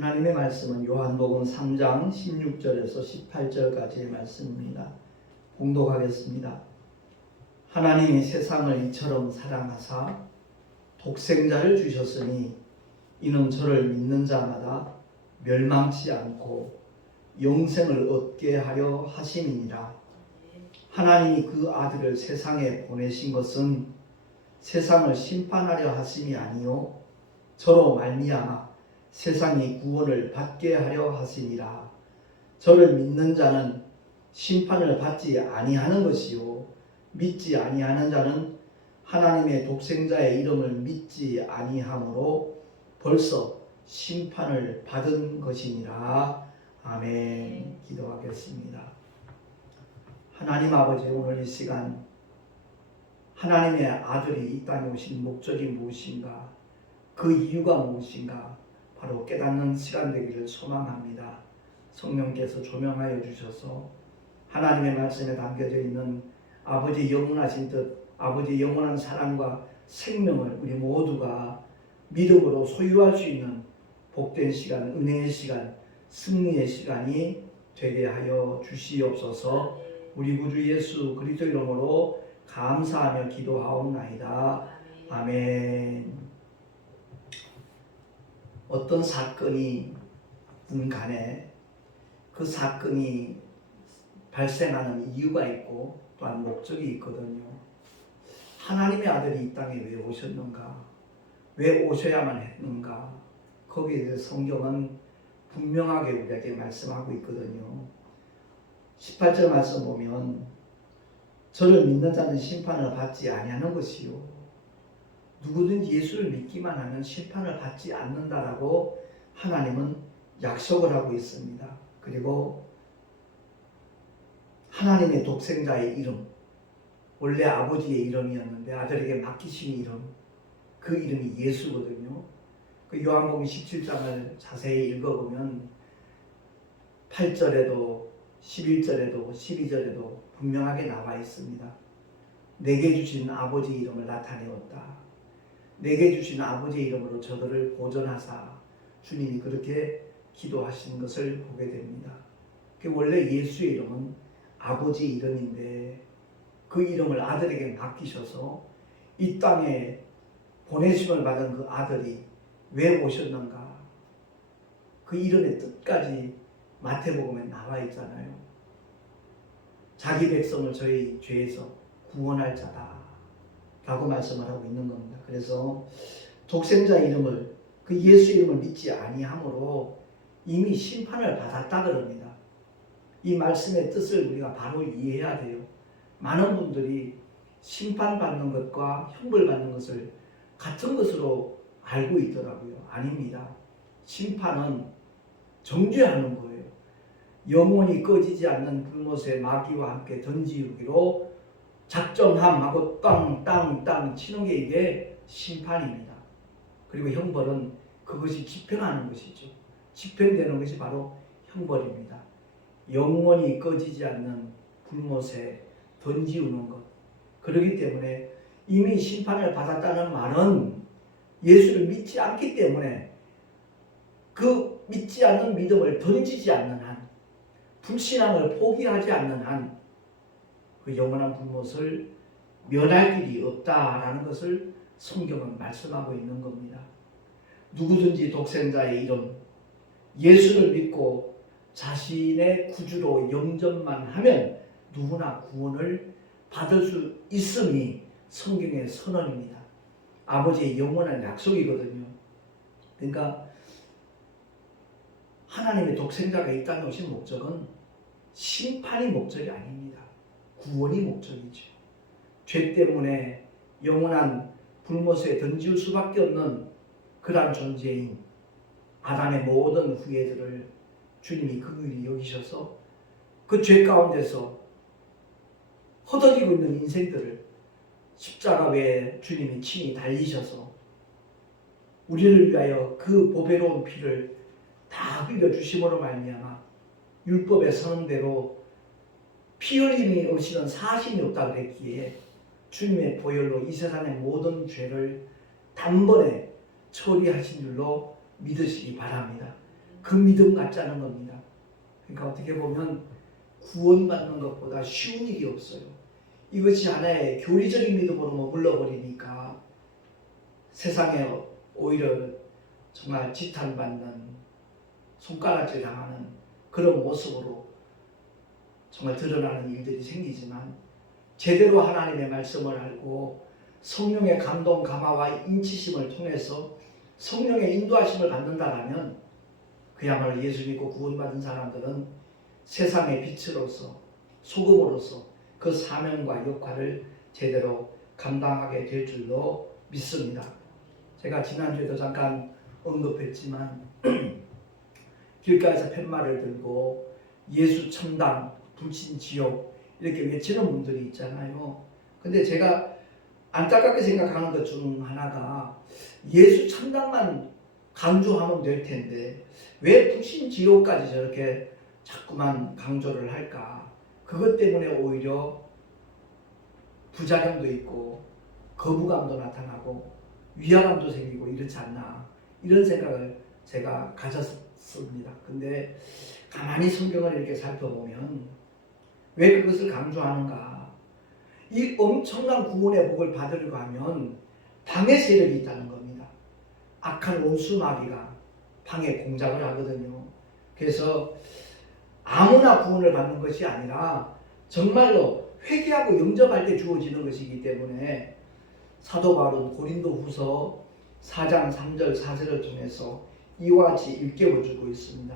하나님의 말씀은 요한복음 3장 16절에서 18절까지의 말씀입니다. 봉독하겠습니다. 하나님이 세상을 이처럼 사랑하사 독생자를 주셨으니 이는 저를 믿는 자마다 멸망치 않고 영생을 얻게 하려 하심이니라. 하나님이 그 아들을 세상에 보내신 것은 세상을 심판하려 하심이 아니요 저로 말미암아 세상이 구원을 받게 하려 하심이라. 저를 믿는 자는 심판을 받지 아니하는 것이요 믿지 아니하는 자는 하나님의 독생자의 이름을 믿지 아니하므로 벌써 심판을 받은 것이니라. 아멘. 기도하겠습니다. 하나님 아버지, 오늘 이 시간 하나님의 아들이 이 땅에 오신 목적이 무엇인가, 그 이유가 무엇인가 바로 깨닫는 시간 되기를 소망합니다. 성령께서 조명하여 주셔서 하나님의 말씀에 담겨져 있는 아버지의 영원하신 뜻, 아버지의 영원한 사랑과 생명을 우리 모두가 믿음으로 소유할 수 있는 복된 시간, 은혜의 시간, 승리의 시간이 되게 하여 주시옵소서. 우리 구주 예수 그리스도 이름으로 감사하며 기도하옵나이다. 아멘. 어떤 사건이든 간에 그 사건이 발생하는 이유가 있고 또한 목적이 있거든요. 하나님의 아들이 이 땅에 왜 오셨는가? 왜 오셔야만 했는가? 거기에 대해서 성경은 분명하게 우리에게 말씀하고 있거든요. 18절 말씀 보면 저를 믿는 자는 심판을 받지 아니하는 것이요 누구든지 예수를 믿기만 하면 심판을 받지 않는다라고 하나님은 약속을 하고 있습니다. 그리고 하나님의 독생자의 이름, 원래 아버지의 이름이었는데 아들에게 맡기신 이름, 그 이름이 예수거든요. 그 요한복음 17장을 자세히 읽어보면 8절에도 11절에도 12절에도 분명하게 나와 있습니다. 내게 주신 아버지 이름을 나타내었다. 내게 주신 아버지의 이름으로 저들을 보존하사, 주님이 그렇게 기도하신 것을 보게 됩니다. 원래 예수의 이름은 아버지 이름인데 그 이름을 아들에게 맡기셔서 이 땅에 보내심을 받은 그 아들이 왜 오셨는가? 그 이름의 뜻까지 마태복음에 나와 있잖아요. 자기 백성을 저희 죄에서 구원할 자다 라고 말씀을 하고 있는 겁니다. 그래서 독생자 이름을, 그 예수 이름을 믿지 아니함으로 이미 심판을 받았다 그럽니다. 이 말씀의 뜻을 우리가 바로 이해해야 돼요. 많은 분들이 심판받는 것과 형벌받는 것을 같은 것으로 알고 있더라고요. 아닙니다. 심판은 정죄하는 거예요. 영원히 꺼지지 않는 불못에 마귀와 함께 던지우기로 작정함하고 땅 치는 게 이게 심판입니다. 그리고 형벌은 그것이 집행하는 것이죠. 집행되는 것이 바로 형벌입니다. 영원히 꺼지지 않는 불못에 던지우는 것. 그렇기 때문에 이미 심판을 받았다는 말은 예수를 믿지 않기 때문에 그 믿지 않는 믿음을 던지지 않는 한, 불신앙을 포기하지 않는 한 그 영원한 불못을 면할 길이 없다라는 것을 성경은 말씀하고 있는 겁니다. 누구든지 독생자의 이름 예수를 믿고 자신의 구주로 영접만 하면 누구나 구원을 받을 수 있음이 성경의 선언입니다. 아버지의 영원한 약속이거든요. 그러니까 하나님의 독생자가 이 땅에 오신 목적은 심판이 목적이 아닙니다. 구원이 목적이죠. 죄 때문에 영원한 불못에 던질 수밖에 없는 그러한 존재인 아담의 모든 후예들을 주님이 긍휼히 여기셔서 그 죄 가운데서 흩어지고 있는 인생들을 십자가 외에 주님이 친히 달리셔서 우리를 위하여 그 보배로운 피를 다 흘려주심으로 말미암아 율법의 선언대로 피 흘림이 없이는 사심이 없다 그랬기에 주님의 보혈로 이 세상의 모든 죄를 단번에 처리하신 줄로 믿으시기 바랍니다. 그 믿음 같지 않은 겁니다. 그러니까 어떻게 보면 구원받는 것보다 쉬운 일이 없어요. 이것이 하나의 교리적인 믿음으로 머물러 버리니까 세상에 오히려 정말 지탄받는, 손가락질 당하는 그런 모습으로 정말 드러나는 일들이 생기지만, 제대로 하나님의 말씀을 알고 성령의 감동, 감화와 인치심을 통해서 성령의 인도하심을 받는다라면 그야말로 예수 믿고 구원받은 사람들은 세상의 빛으로서, 소금으로서 그 사명과 역할을 제대로 감당하게 될 줄로 믿습니다. 제가 지난주에도 잠깐 언급했지만 길가에서 팻말을 들고 예수 천당, 불신 지옥 이렇게 외치는 분들이 있잖아요. 근데 제가 안타깝게 생각하는 것 중 하나가, 예수 천당만 강조하면 될 텐데 왜 불신 지옥까지 저렇게 자꾸만 강조를 할까? 그것 때문에 오히려 부작용도 있고 거부감도 나타나고 위화감도 생기고 이렇지 않나, 이런 생각을 제가 가졌습니다. 근데 가만히 성경을 이렇게 살펴보면 왜 그것을 강조하는가? 이 엄청난 구원의 복을 받으려고 하면 방해 세력이 있다는 겁니다. 악한 원수 마귀가 방해 공작을 하거든요. 그래서 아무나 구원을 받는 것이 아니라 정말로 회개하고 영접할 때 주어지는 것이기 때문에 사도 바울은 고린도후서 4장 3절 4절을 통해서 이와 같이 일깨워주고 있습니다.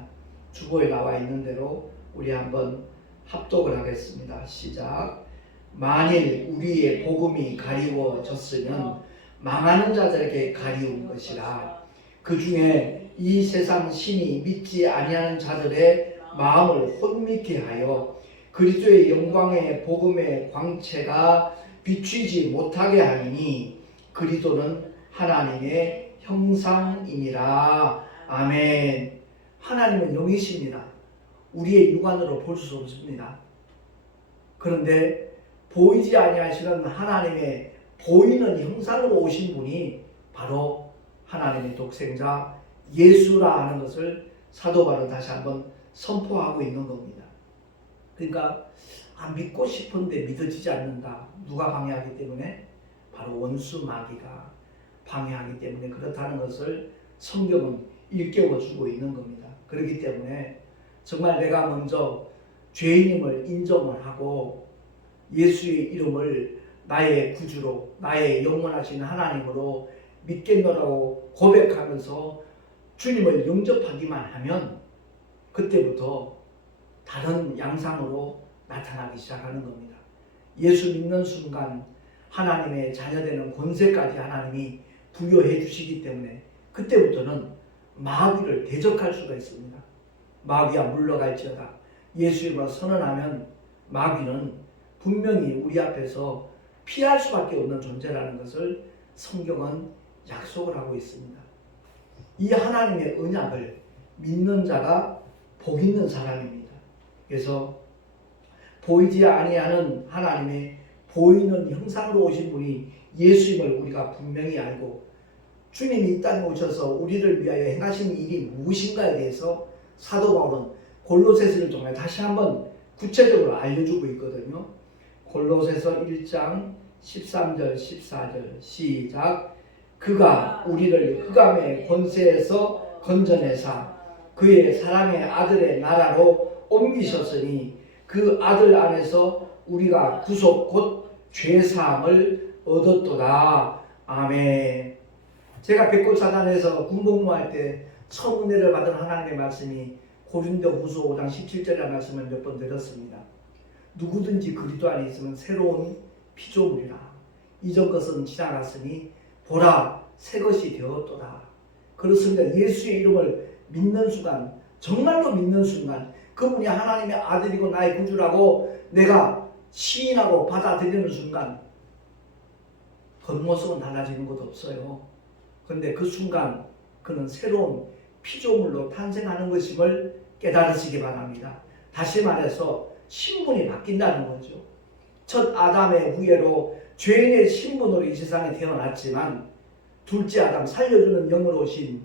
주보에 나와 있는 대로 우리 한번 합독을 하겠습니다. 시작. 만일 우리의 복음이 가리워졌으면 망하는 자들에게 가리운 것이라. 그 중에 이 세상 신이 믿지 아니하는 자들의 마음을 혼미케 하여 그리스도의 영광의 복음의 광채가 비추지 못하게 하니 그리스도는 하나님의 형상이니라. 아멘. 하나님은 영이십니다. 우리의 육안으로 볼 수 없습니다. 그런데 보이지 아니하시는 하나님의 보이는 형상으로 오신 분이 바로 하나님의 독생자 예수라 하는 것을 사도 바울은 다시 한번 선포하고 있는 겁니다. 그러니까 믿고 싶은데 믿어지지 않는다. 누가 방해하기 때문에? 바로 원수 마귀가 방해하기 때문에 그렇다는 것을 성경은 일깨워주고 있는 겁니다. 그렇기 때문에 정말 내가 먼저 죄인임을 인정을 하고 예수의 이름을 나의 구주로, 나의 영원하신 하나님으로 믿겠노라고 고백하면서 주님을 영접하기만 하면 그때부터 다른 양상으로 나타나기 시작하는 겁니다. 예수 믿는 순간 하나님의 자녀되는 권세까지 하나님이 부여해 주시기 때문에 그때부터는 마귀를 대적할 수가 있습니다. 마귀야 물러갈지어다. 예수 이름으로 선언하면 마귀는 분명히 우리 앞에서 피할 수밖에 없는 존재라는 것을 성경은 약속을 하고 있습니다. 이 하나님의 언약을 믿는 자가 복 있는 사람입니다. 그래서 보이지 아니하는 하나님의 보이는 형상으로 오신 분이 예수임을 우리가 분명히 알고 주님이 이 땅에 오셔서 우리를 위하여 행하신 일이 무엇인가에 대해서 사도 바울은 골로새서를 통해 다시 한번 구체적으로 알려주고 있거든요. 골로새서 1장 13절 14절 시작. 그가 우리를 흑암의 권세에서 건져내사 그의 사랑의 아들의 나라로 옮기셨으니 그 아들 안에서 우리가 구속 곧 죄사함을 얻었도다. 아멘. 제가 백골사단에서 군복무할 때 처음 은혜를 받은 하나님의 말씀이 고린도후서 5장 17절의 말씀을 몇 번 드렸습니다. 누구든지 그리스도 안에 있으면 새로운 피조물이라. 이전 것은 지나갔으니 보라 새 것이 되었도다. 그렇습니다. 예수의 이름을 믿는 순간, 정말로 믿는 순간 그분이 하나님의 아들이고 나의 구주라고 내가 시인하고 받아들이는 순간 겉모습은 달라지는 것도 없어요. 그런데 그 순간 그는 새로운 피조물로 탄생하는 것임을 깨달으시기 바랍니다. 다시 말해서 신분이 바뀐다는 거죠. 첫 아담의 후예로 죄인의 신분으로 이 세상에 태어났지만 둘째 아담 살려주는 영으로 오신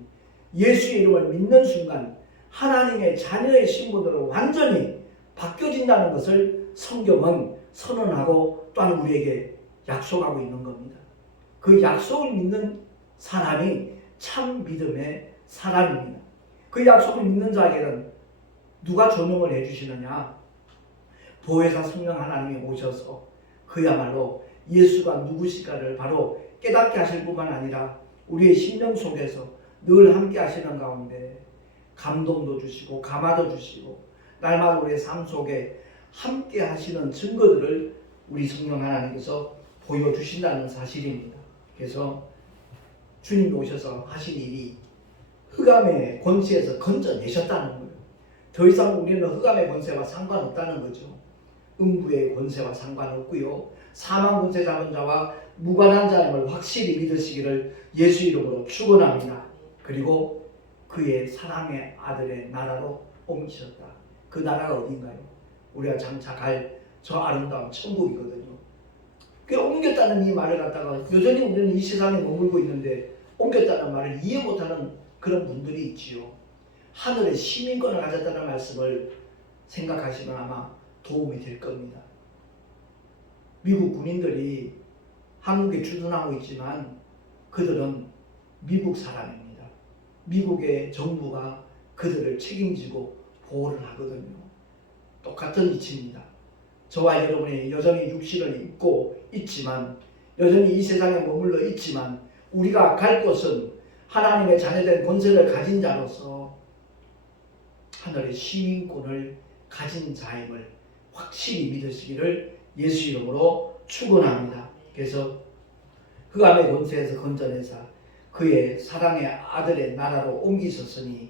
예수의 이름을 믿는 순간 하나님의 자녀의 신분으로 완전히 바뀌어진다는 것을 성경은 선언하고 또한 우리에게 약속하고 있는 겁니다. 그 약속을 믿는 사람이 참 믿음의 사람입니다. 그 약속을 믿는 자에게는 누가 조명을 해주시느냐? 보혜사 성령 하나님이 오셔서 그야말로 예수가 누구실까를 바로 깨닫게 하실 뿐만 아니라 우리의 심령 속에서 늘 함께 하시는 가운데 감동도 주시고 감화도 주시고 날마다 우리의 삶 속에 함께 하시는 증거들을 우리 성령 하나님께서 보여주신다는 사실입니다. 그래서 주님이 오셔서 하신 일이 흑암의 권세에서 건져내셨다는 거예요. 더 이상 우리는 흑암의 권세와 상관없다는 거죠. 음부의 권세와 상관없고요. 사망 권세 잡은 자와 무관한 자임을 확실히 믿으시기를 예수 이름으로 축원합니다. 그리고 그의 사랑의 아들의 나라로 옮기셨다. 그 나라가 어딘가요? 우리가 장차 갈 저 아름다운 천국이거든요. 그 옮겼다는 이 말을 갖다가 여전히 우리는 이 세상에 머물고 있는데 옮겼다는 말을 이해 못하는 그런 분들이 있지요. 하늘의 시민권을 가졌다는 말씀을 생각하시면 아마 도움이 될 겁니다. 미국 군인들이 한국에 주둔하고 있지만 그들은 미국 사람입니다. 미국의 정부가 그들을 책임지고 보호를 하거든요. 똑같은 이치입니다. 저와 여러분이 여전히 육신을 입고 있지만 여전히 이 세상에 머물러 있지만 우리가 갈 곳은 하나님의 자녀된 권세를 가진 자로서 하늘의 시민권을 가진 자임을 확실히 믿으시기를 예수 이름으로 축원합니다. 그래서 흑암의 권세에서 건져내사 그의 사랑의 아들의 나라로 옮기셨으니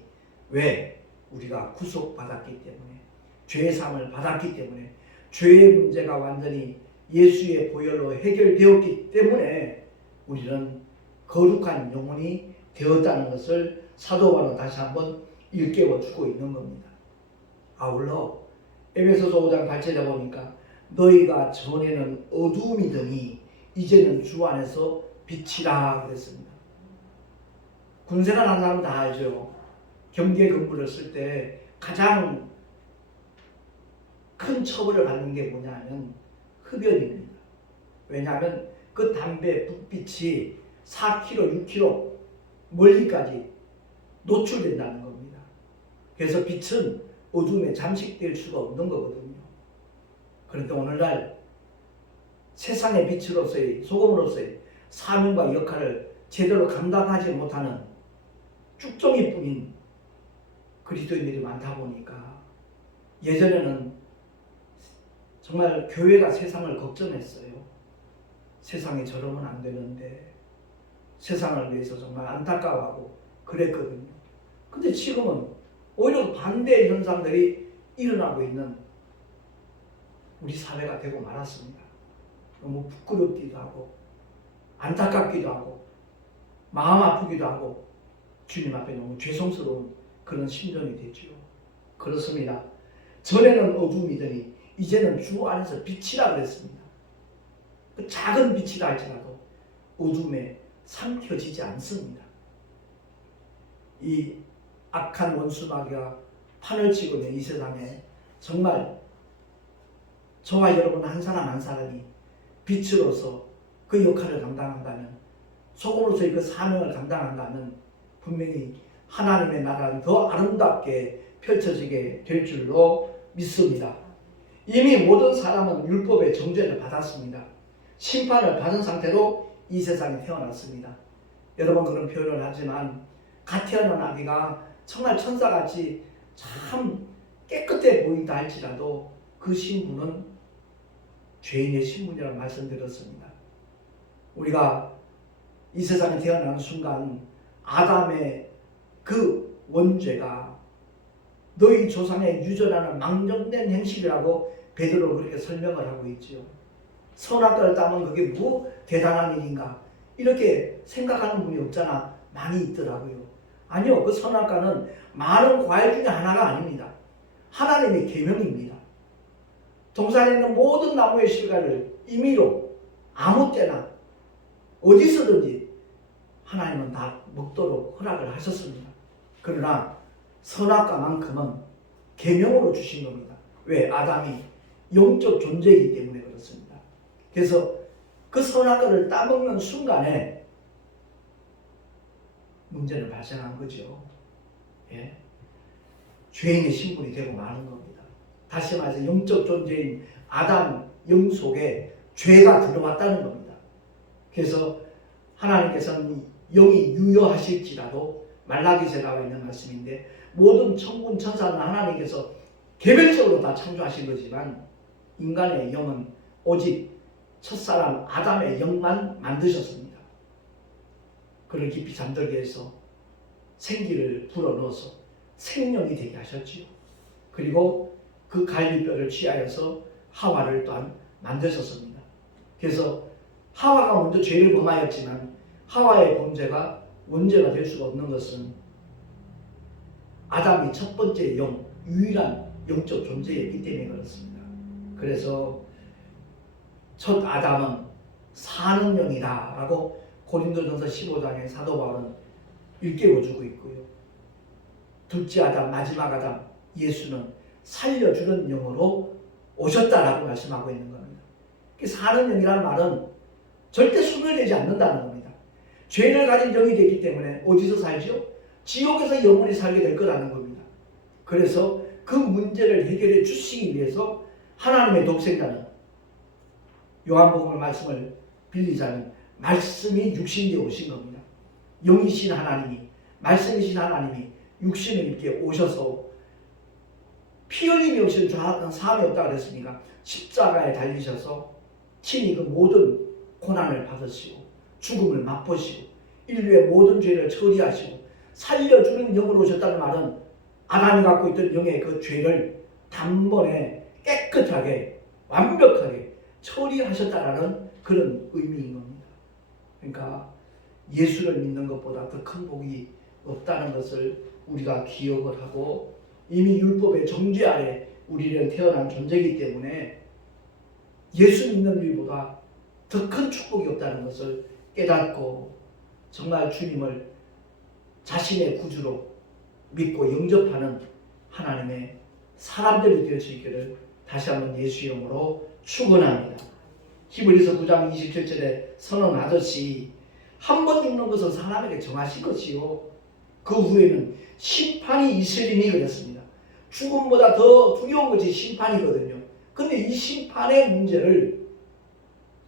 왜? 우리가 구속받았기 때문에 죄의 사함을 받았기 때문에 죄의 문제가 완전히 예수의 보혈로 해결되었기 때문에 우리는 거룩한 영혼이 되었다는 것을 사도 바울은 다시 한번 일깨워주고 있는 겁니다. 아울러 에베소서 5장 8절에 보니까 너희가 전에는 어두움이더니 이제는 주 안에서 빛이라 그랬습니다. 군생활 하는 사람은 다 알죠. 경계 근무를 쓸 때 가장 큰 처벌을 받는 게 뭐냐면 흡연입니다. 왜냐하면 그 담배 불빛이 4km, 6km 멀리까지 노출된다는 겁니다. 그래서 빛은 어둠에 잠식될 수가 없는 거거든요. 그런데 오늘날 세상의 빛으로서의 소금으로서의 사명과 역할을 제대로 감당하지 못하는 쭉정이뿐인 그리스도인들이 많다 보니까 예전에는 정말 교회가 세상을 걱정했어요. 세상에 저러면 안 되는데 세상을 위해서 정말 안타까워하고 그랬거든요. 근데 지금은 오히려 반대의 현상들이 일어나고 있는 우리 사회가 되고 말았습니다. 너무 부끄럽기도 하고 안타깝기도 하고 마음 아프기도 하고 주님 앞에 너무 죄송스러운 그런 심정이 되죠. 그렇습니다. 전에는 어둠이더니 이제는 주 안에서 빛이라 그랬습니다. 그 작은 빛이라 할지라도 어둠에 삼켜지지 않습니다. 이 악한 원수마귀가 판을 치고 있는 이 세상에 정말 저와 여러분 한 사람 한 사람이 빛으로서 그 역할을 감당한다면 소금으로서의 그 사명을 감당한다면 분명히 하나님의 나라는 더 아름답게 펼쳐지게 될 줄로 믿습니다. 이미 모든 사람은 율법의 정죄를 받았습니다. 심판을 받은 상태로 이 세상에 태어났습니다. 여러 번 그런 표현을 하지만 갓 태어난 아기가 정말 천사같이 참 깨끗해 보인다 할지라도 그 신분은 죄인의 신분이라고 말씀드렸습니다. 우리가 이 세상에 태어나는 순간 아담의 그 원죄가 너희 조상의 유전하는 망정된 행실이라고 베드로는 그렇게 설명을 하고 있지요. 선악과를 따면 그게 뭐 대단한 일인가 이렇게 생각하는 분이 없잖아. 많이 있더라고요. 아니요, 그 선악과는 많은 과일 중에 하나가 아닙니다. 하나님의 계명입니다. 동산에 있는 모든 나무의 실과를 임의로 아무 때나 어디서든지 하나님은 다 먹도록 허락을 하셨습니다. 그러나 선악과만큼은 계명으로 주신 겁니다. 왜? 아담이 영적 존재이기 때문에 그렇습니다. 그래서 그 선악과를 따먹는 순간에 문제는 발생한 거죠. 예? 죄인의 신분이 되고 마는 겁니다. 다시 말해서 영적 존재인 아담 영 속에 죄가 들어왔다는 겁니다. 그래서 하나님께서는 영이 유효하실지라도 말라기서에 나와 있는 말씀인데 모든 천군 천사는 하나님께서 개별적으로 다 창조하신 거지만 인간의 영은 오직 첫사람 아담의 영만 만드셨습니다. 그를 깊이 잠들게 해서 생기를 불어넣어서 생명이 되게 하셨지요. 그리고 그 갈비뼈를 취하여서 하와를 또한 만드셨습니다. 그래서 하와가 먼저 죄를 범하였지만 하와의 범죄가 문제가 될 수가 없는 것은 아담이 첫 번째 영, 유일한 영적 존재였기 때문에 그렇습니다. 그래서 첫 아담은 사는 영이다 라고 고린도전서 15장에 사도 바울은 일깨워주고 있고요. 둘째 아담, 마지막 아담, 예수는 살려주는 영으로 오셨다라고 말씀하고 있는 겁니다. 사는 영이라는 말은 절대 소멸되지 않는다는 겁니다. 죄를 가진 영이 되기 때문에 어디서 살죠? 지옥에서 영원히 살게 될 거라는 겁니다. 그래서 그 문제를 해결해 주시기 위해서 하나님의 독생자는 요한복음 말씀을 빌리자면 말씀이 육신되어 오신 겁니다. 영이신 하나님이, 말씀이신 하나님이 육신을 입게 오셔서 피 흘림이 없이는 사함이 없다 그랬습니까? 십자가에 달리셔서 친히 그 모든 고난을 받으시고 죽음을 맛보시고 인류의 모든 죄를 처리하시고 살려주는 영으로 오셨다는 말은 아담이 갖고 있던 영의 그 죄를 단번에 깨끗하게 완벽하게 처리하셨다라는 그런 의미인 겁니다. 그러니까 예수를 믿는 것보다 더 큰 복이 없다는 것을 우리가 기억을 하고 이미 율법의 정죄 아래 우리는 태어난 존재이기 때문에 예수 믿는 일보다 더 큰 축복이 없다는 것을 깨닫고 정말 주님을 자신의 구주로 믿고 영접하는 하나님의 사람들이 될 수 있기를 다시 한번 예수 이름으로 축원합니다. 히브리서 9장 27절에 선언하듯이 한 번 죽는 것은 사람에게 정하신 것이요 그 후에는 심판이 있으리니 그랬습니다. 죽음보다 더 두려운 것이 심판이거든요. 근데 이 심판의 문제를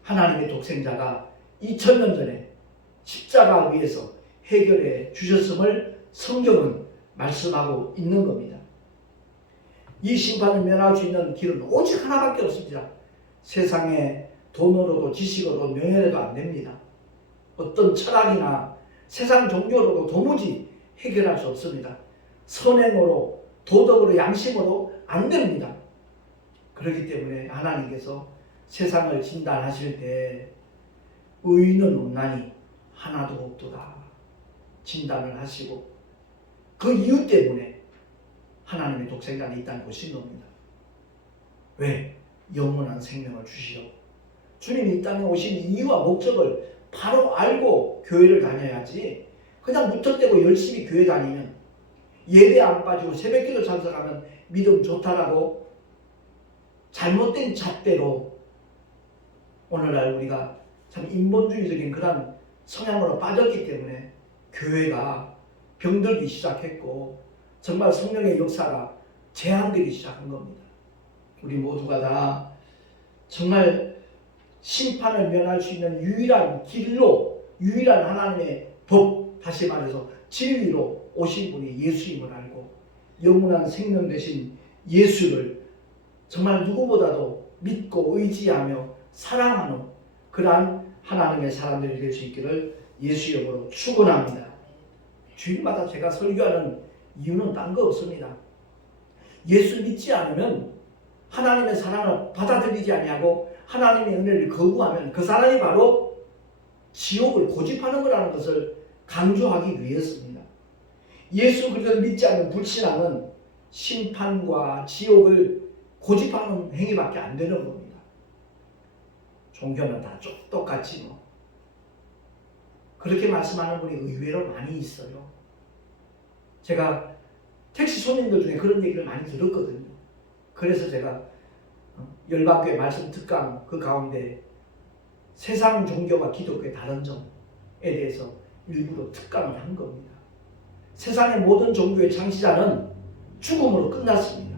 하나님의 독생자가 2000년 전에 십자가 위에서 해결해 주셨음을 성경은 말씀하고 있는 겁니다. 이 심판을 면할 수 있는 길은 오직 하나밖에 없습니다. 세상에 돈으로도 지식으로도 명예로도 안 됩니다. 어떤 철학이나 세상 종교로도 도무지 해결할 수 없습니다. 선행으로 도덕으로 양심으로 안 됩니다. 그렇기 때문에 하나님께서 세상을 진단하실 때 의인은 없나니 하나도 없도다 진단을 하시고 그 이유 때문에 하나님의 독생자가 이 땅에 오신 겁니다. 왜? 영원한 생명을 주시려고. 주님이 이 땅에 오신 이유와 목적을 바로 알고 교회를 다녀야지 그냥 무턱대고 열심히 교회 다니면 예배 안 빠지고 새벽기도 참석하면 믿음 좋다라고 잘못된 잣대로 오늘날 우리가 참 인본주의적인 그런 성향으로 빠졌기 때문에 교회가 병들기 시작했고 정말 성령의 역사가 제한되기 시작한 겁니다. 우리 모두가 다 정말 심판을 면할 수 있는 유일한 길로 유일한 하나님의 법 다시 말해서 진리로 오신 분이 예수임을 알고 영원한 생명 되신 예수를 정말 누구보다도 믿고 의지하며 사랑하는 그러한 하나님의 사람들이 될 수 있기를 예수 이름으로 축원합니다. 주일마다 제가 설교하는 이유는 딴 거 없습니다. 예수 믿지 않으면 하나님의 사랑을 받아들이지 아니하고 하나님의 은혜를 거부하면 그 사람이 바로 지옥을 고집하는 거라는 것을 강조하기 위해서입니다. 예수 그리스도를 믿지 않는 불신앙은 심판과 지옥을 고집하는 행위밖에 안 되는 겁니다. 종교는 다 똑같지 뭐. 그렇게 말씀하는 분이 의외로 많이 있어요. 제가 택시 손님들 중에 그런 얘기를 많이 들었거든요. 그래서 제가 열방교회 말씀 특강 그 가운데 세상 종교와 기독교의 다른 점에 대해서 일부러 특강을 한 겁니다. 세상의 모든 종교의 창시자는 죽음으로 끝났습니다.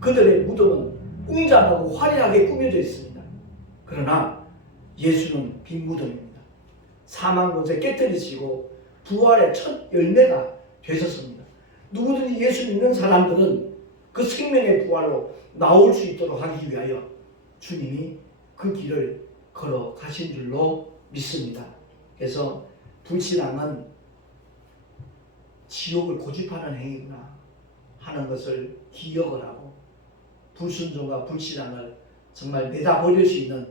그들의 무덤은 웅장하고 화려하게 꾸며져 있습니다. 그러나 예수는 빈 무덤입니다. 사망 권세 깨뜨리시고 부활의 첫 열매가 되셨습니다. 누구든지 예수 믿는 사람들은 그 생명의 부활로 나올 수 있도록 하기 위하여 주님이 그 길을 걸어 가신 줄로 믿습니다. 그래서 불신앙은 지옥을 고집하는 행위구나 하는 것을 기억을 하고 불순종과 불신앙을 정말 내다버릴 수 있는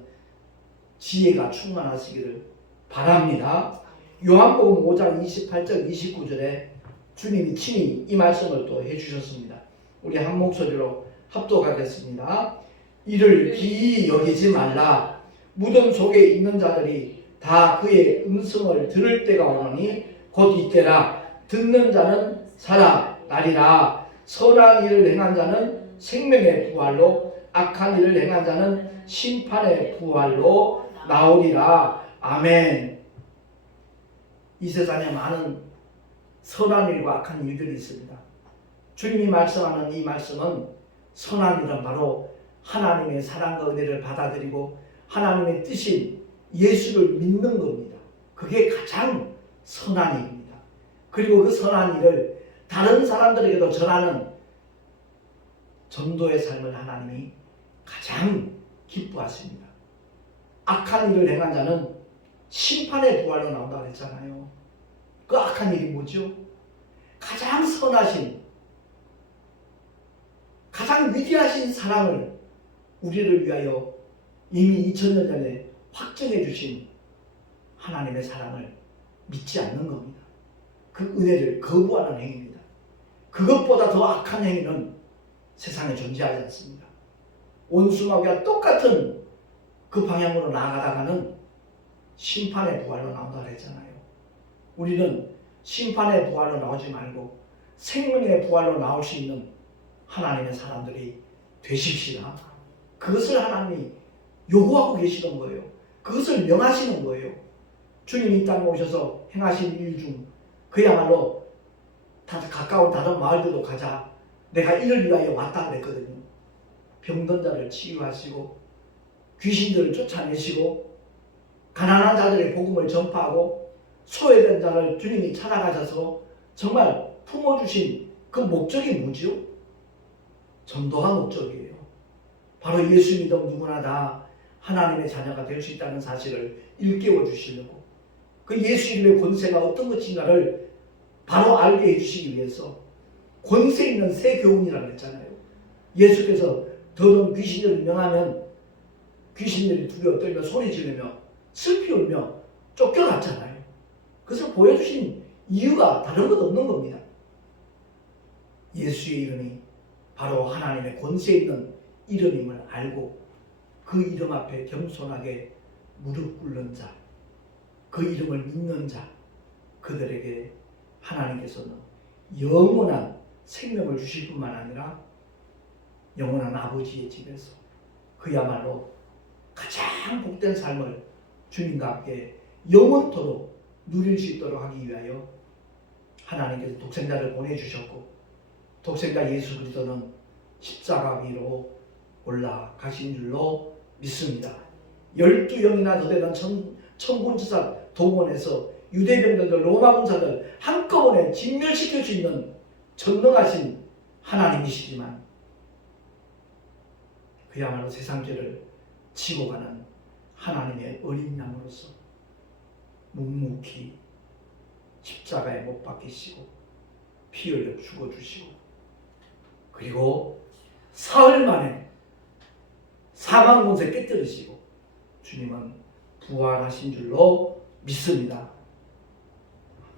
지혜가 충만하시기를 바랍니다. 요한복음 5장 28절 29절에 주님이 친히 이 말씀을 또 해주셨습니다. 우리 한 목소리로 합독하겠습니다. 이를 기이 여기지 말라. 무덤 속에 있는 자들이 다 그의 음성을 들을 때가 오노니 곧 이때라. 듣는 자는 살아나리라. 선한 일을 행한 자는 생명의 부활로, 악한 일을 행한 자는 심판의 부활로 나오리라. 아멘. 이 세상에 많은 선한 일과 악한 일들이 있습니다. 주님이 말씀하는 이 말씀은 선한 일은 바로 하나님의 사랑과 은혜를 받아들이고 하나님의 뜻인 예수를 믿는 겁니다. 그게 가장 선한 일입니다. 그리고 그 선한 일을 다른 사람들에게도 전하는 전도의 삶을 하나님이 가장 기뻐하십니다. 악한 일을 행한 자는 심판의 부활로 나온다고 했잖아요. 그 악한 일이 뭐죠? 가장 선하신, 가장 위대하신 사랑을 우리를 위하여 이미 2000년 전에 확정해 주신 하나님의 사랑을 믿지 않는 겁니다. 그 은혜를 거부하는 행위입니다. 그것보다 더 악한 행위는 세상에 존재하지 않습니다. 원수마귀와 똑같은 그 방향으로 나아가다가는 심판의 부활로 나온다고 했잖아요. 우리는 심판의 부활로 나오지 말고 생명의 부활로 나올 수 있는 하나님의 사람들이 되십시다. 그것을 하나님이 요구하고 계시는 거예요. 그것을 명하시는 거예요. 주님이 이 땅에 오셔서 행하신 일 중 그야말로 가까운 다른 마을들도 가자. 내가 이를 위하여 왔다 그랬거든요. 병든 자를 치유하시고 귀신들을 쫓아내시고 가난한 자들의 복음을 전파하고 소외된 자를 주님이 찾아가셔서 정말 품어주신 그 목적이 뭐죠? 전도가 목적이에요. 바로 예수 믿음 누구나 다 하나님의 자녀가 될 수 있다는 사실을 일깨워 주시려고 그 예수 이름의 권세가 어떤 것인가를 바로 알게 해주시기 위해서 권세 있는 새 교훈이라고 했잖아요. 예수께서 더러운 귀신들을 명하면 귀신들이 두려워 떨며 소리 지르며 슬피 울며 쫓겨났잖아요. 그것을 보여주신 이유가 다른 것 없는 겁니다. 예수의 이름이 바로 하나님의 권세 있는 이름임을 알고 그 이름 앞에 겸손하게 무릎 꿇는 자, 그 이름을 믿는 자, 그들에게 하나님께서는 영원한 생명을 주실 뿐만 아니라 영원한 아버지의 집에서 그야말로 가장 복된 삶을 주님과 함께 영원토록 누릴 수 있도록 하기 위하여 하나님께서 독생자를 보내주셨고 독생자 예수 그리스도는 십자가 위로 올라가신 줄로 믿습니다. 12영이나 더 되는 천군지사 동원해서 유대병들, 로마 군사들 한꺼번에 진멸시킬 수 있는 전능하신 하나님이시지만 그야말로 세상 죄를 지고 가는 하나님의 어린 양으로서 묵묵히 십자가에 못 박히시고 피 흘려 죽어주시고 그리고 사흘 만에 사망 권세 깨뜨리시고 주님은 부활하신 줄로 믿습니다.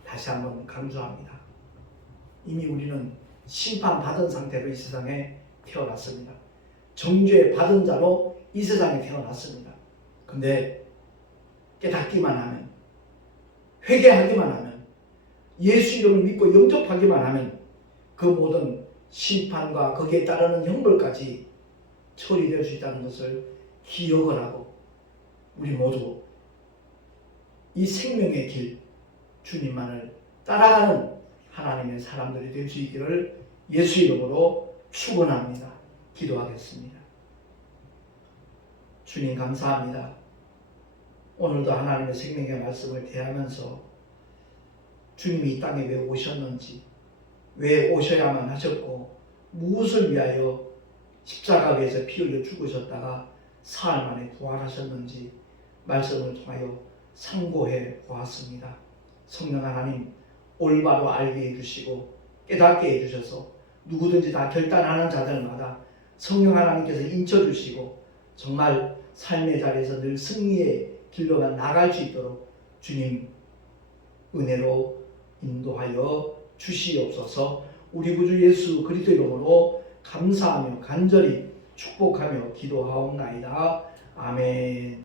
다시 한번 강조합니다. 이미 우리는 심판받은 상태로 이 세상에 태어났습니다. 정죄 받은 자로 이 세상에 태어났습니다. 근데 깨닫기만 하면, 회개하기만 하면, 예수 이름을 믿고 영접하기만 하면 그 모든 심판과 거기에 따르는 형벌까지 처리될 수 있다는 것을 기억을 하고 우리 모두 이 생명의 길 주님만을 따라가는 하나님의 사람들이 될 수 있기를 예수 이름으로 축원합니다. 기도하겠습니다. 주님 감사합니다. 오늘도 하나님의 생명의 말씀을 대하면서 주님이 이 땅에 왜 오셨는지, 왜 오셔야만 하셨고 무엇을 위하여 십자가 위에서 피 흘려 죽으셨다가 사흘 만에 부활하셨는지 말씀을 통하여 상고해 보았습니다. 성령 하나님 올바로 알게 해주시고 깨닫게 해주셔서 누구든지 다 결단하는 자들마다 성령 하나님께서 인쳐주시고 정말 삶의 자리에서 늘 승리의 길로만 나갈 수 있도록 주님 은혜로 인도하여 주시옵소서. 우리 구주 예수 그리스도 이름으로 감사하며 간절히 축복하며 기도하옵나이다. 아멘.